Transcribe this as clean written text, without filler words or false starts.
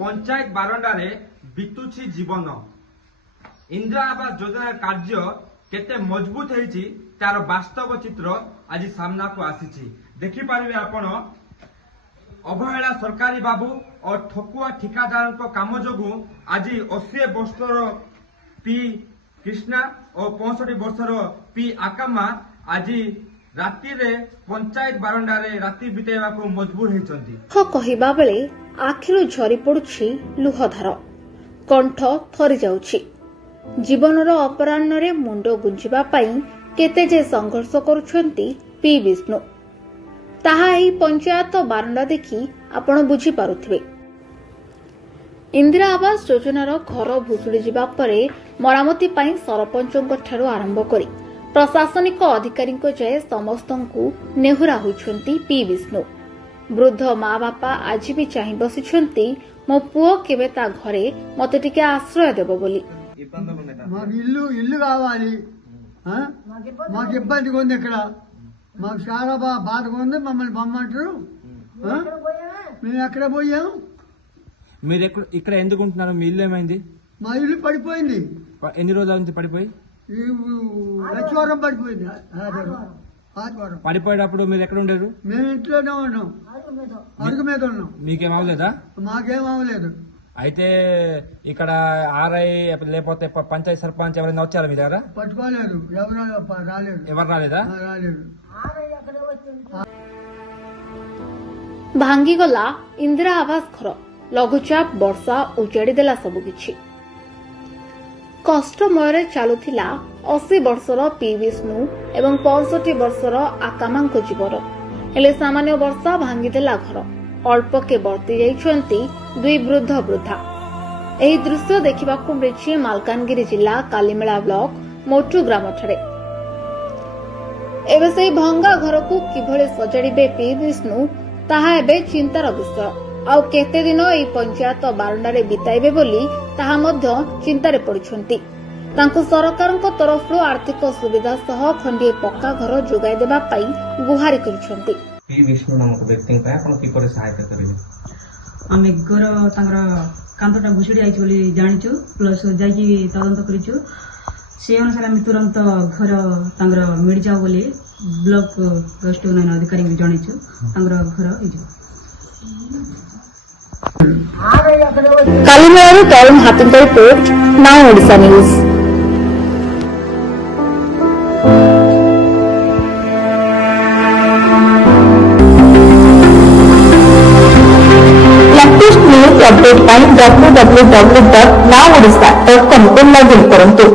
पंचायत बारंडारे बितुछि जीवन। इंदिरा आवास योजना कार्य केते मजबूत होईछि तार वास्तव चित्र आज सामना को आसीछि। देखि पारिबे आपण अवहेला सरकारी बाबू और ठकुआ ठिकादार काम जोगु आज 80 वर्षर पी कृष्णा और 65 वर्षर पी आकामा आज राति रे पंचायत बारंडारे राति बितेवा को मजबूर होइछंती। कहवा बेले आखिरु झरी पड़ुछि लुहधार, कंठ थरी जाउछि। जीवनर अपराह्न मुंड गुंजिबा पई केते जे संघर्ष करुछंती पी विष्णु, ताहा एही पंचायत बारंडा देखि आपण बुझी पारुथिबे। इंदिरा आवास योजनार घर भुसुड़ी जिबा परे मरामती पई सरपंचक ठारू आरंभ करी प्रशासनिक अधिकारी जाए समस्तंकु नेहुरा होइछंती पी विष्णु। वृद्ध माँ बापा आज भी चाहि बसिछंती मो पुओ केबे ता घरे मते टिके आश्रय देबो बोली। మాకు ఇల్లు కావాలి, మాకు ఇబ్బందిగా ఉంది, ఇక్కడ మాకు చాలా బాధగా ఉంది, మమ్మల్ని పంపమంటారు, మేము ఎక్కడ పోయాము। మీరు ఇక్కడ ఎందుకు ఉంటున్నారు? మీ ఇల్లు ఏమైంది? మా ఇల్లు పడిపోయింది। ఎన్ని రోజుల నుంచి పడిపోయి? లక్షవారం పడిపోయింది, పడిపోయేటప్పుడు మీరు ఎక్కడ ఉండేరు? మేము ఇంట్లోనే ఉన్నాం, అడుగు మీద ఉన్నాం। మీకేం అవ్వలేదా? మాకేం అవ్వలేదు। అయితే ఇక్కడ ఆర్ఐ లేకపోతే పంచాయత్ సర్పంచ్ ఎవరైనా వచ్చారా మీ దగ్గర? పట్టుకోలేదు, ఎవరు రాలేదు। ఎవరు రాలేదా? రాలేదు। भांगीगला इंदिरा आवास घर। लघुचाप वर्षा उजाड़ी देला सबुकिछि। कष्टमय चलुथिला 80 वर्षर पी विष्णु एवं 65 वर्षर आकामांको जीवन। हेले सामान्य वर्षा भांगीदेला घर। अल्प के बर्ती जाइछंती दुई वृद्ध वृद्धा। एही दृश्य देखिबाकु मिलिछि मालकानगिरी जिला कालीमेला ब्लॉक मोटू ग्राम ठारे। एबे सेही भंगा घर को किभळे सजाड़िबे पी विष्णु ताहा एबे चिंतार विषय। आउ केते दिन एही पंचायत बारंडारे बिताइबे बोली ताहा मध्य चिंतारे पड़िछंती। तांको सरकारक तरफरु आर्थिक सुविधा सह खंडिए पक्का घर जोगाई देबा पई गुहारि करिछंती। पी विष्णु नामक व्यक्ति किपर सहायता करेंगे? आम घर तर कांतटा भुसुड़ी आई जाचु, प्लस जाकि तदंत करूँ। से अनुसार आम तुरंत घर तर मिल जाओ बोली ब्लॉक वेस्ट उन्नयन अधिकारी जनईचु। घर कालीमेलारू तरुण हातीଙ୍କ report now Odisha news. Update www.nowodisha.com को लॉगिन करंतु।